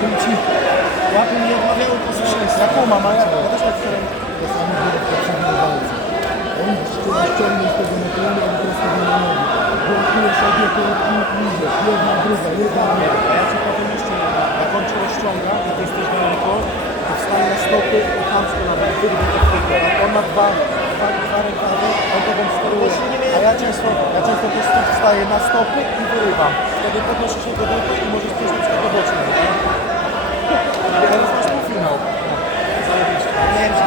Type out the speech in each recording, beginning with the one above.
tym ci łapy nie odmawiały posłuszeństwa. Ja kumam, a ja, ja też tak chciałem. To samo było w poprzedniej walce. On chciał ściągnąć tego Meteora i prosto do nogi. Blokujesz obie kółki i idziesz. Jedna, druga, jedna, druga. A ja ci powiem jeszcze jedno. Jak on cię rozciąga i ty jesteś daleko, to wstań na stopy i chamsko na wyrwę technikę. Jak on ma dwa, dwa, dwa rękawy, on tobą steruje. A ja często, ja często też wstaję na stopy i wyrywam. Wtedy podnoszę się do góry i możesz coś na przykład boczne. Teraz masz półfinał. Zajebiście. Nie wiem, czy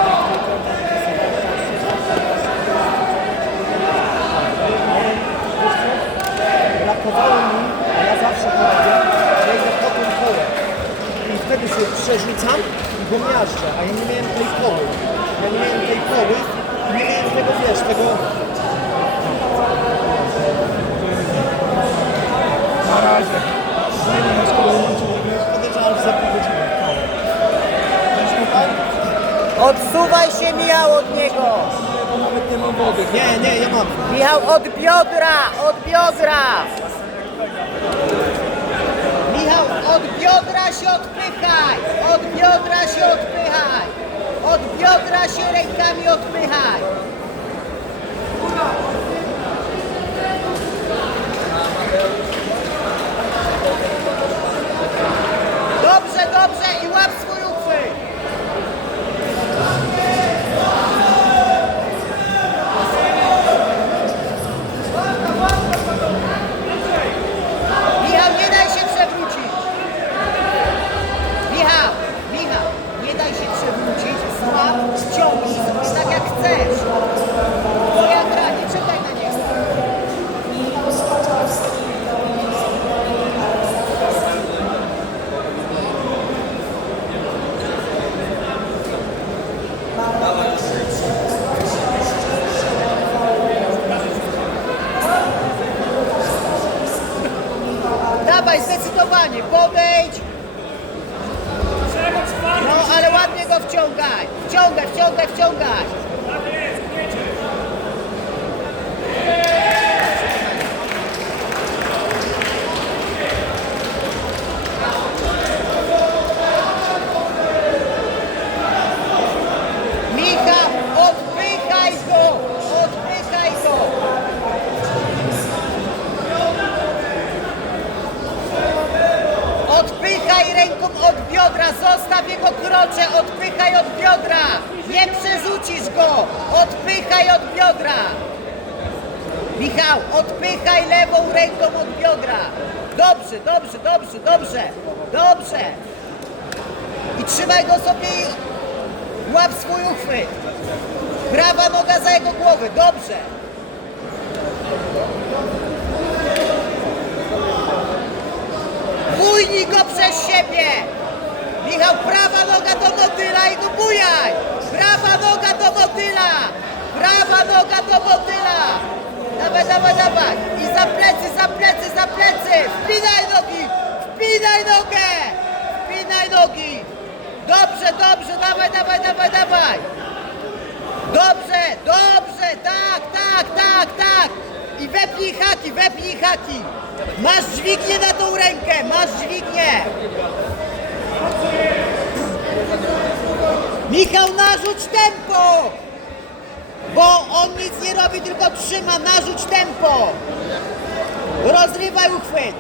brakowało mi, a ja zawsze to robię, że idę po tym kole. I wtedy sobie przerzucam i go miażdżę, a ja nie miałem tej koły. Ja nie miałem tej koły i nie miałem tego, wiesz, tego... Na razie. Podejrzewam, że za pół godziny. Odsuwaj się Michał od niego! bo nawet nie mam wody. Nie, nie, ja mam. Michał od biodra! Od biodra! Od biodra się odpychaj! Od biodra się odpychaj! Od biodra się rękami odpychaj! Dobrze, dobrze i łap swój uchwyt! Michał, nie daj się przewrócić! Michał, Michał, nie daj się przewrócić, złap, ściągnij sobie tak jak chcesz. Twoja gra, nie czekaj na niego. Dawaj, zdecydowanie, podejdź. No, ale ładnie go wciągaj. Wciągaj, wciągaj, wciągaj. Michał, odpychaj go, odpychaj go. Odpychaj ręką od biodra, zostaw jego krocze, odpychaj od biodra. Nie przerzucisz go, odpychaj od biodra. Michał, odpychaj lewą ręką od biodra. Dobrze, dobrze, dobrze, dobrze, dobrze. I trzymaj go sobie i łap swój uchwyt. Prawa noga za jego głowę, dobrze. Bujnij go przez siebie! Michał, prawa noga do motyla i go bujaj! Prawa noga do motyla! Prawa noga do motyla! Dawaj, dawaj, dawaj! I za plecy, za plecy, za plecy! Wpinaj nogi! Wpinaj nogę! Wpinaj nogi! Dobrze, dobrze, dawaj, dawaj, dawaj, dawaj! Dobrze, dobrze, tak, tak, tak, tak! I wepnij haki, wepnij haki! Masz dźwignię na tą rękę, masz dźwignię! Michał, narzuć tempo! Bo on nic nie robi, tylko trzyma, narzuć tempo! Rozrywaj uchwyt!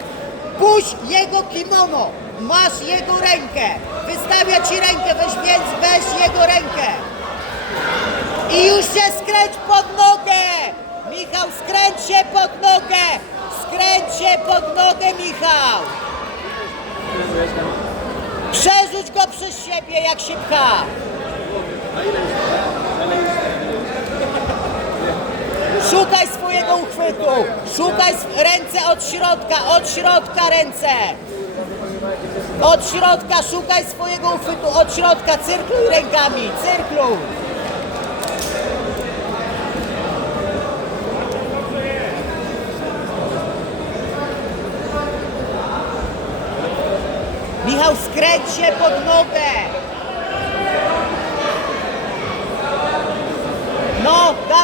Puść jego kimono! Masz jego rękę! Wystawia ci rękę, weź więc weź jego rękę! I już się skręć pod nogę! Michał, skręć się pod nogę! Skręć się pod nogę, Michał! Przerzuć go przez siebie, jak się pcha! Szukaj swojego uchwytu! Szukaj ręce od środka, od środka ręce! Od środka szukaj swojego uchwytu, od środka cyrkluj rękami, cyrkluj! Michał, skręć się pod nogę!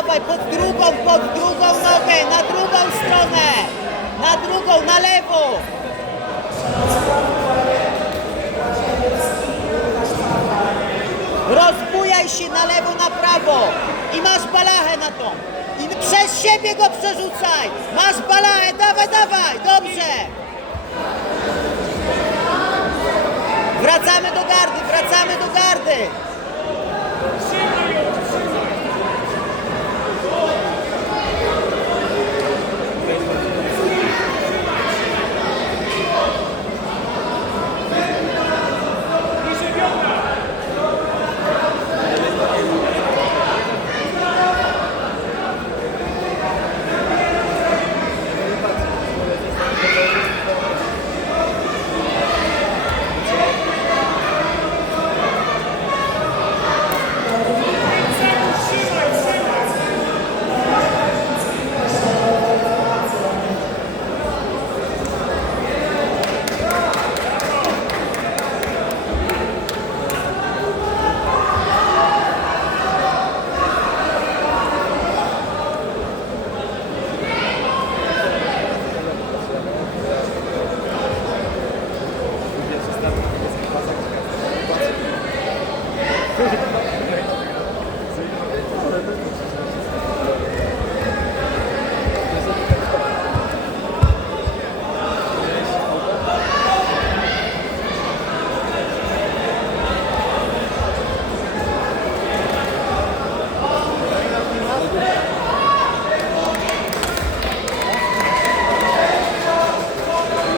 dawaj, pod drugą, pod drugą nogę, na drugą stronę, na drugą, na lewo. Rozbujaj się na lewo, na prawo i masz balachę na tą. I przez siebie go przerzucaj. Masz balachę, dawaj, dawaj, dobrze. Wracamy do gardy, wracamy do gardy.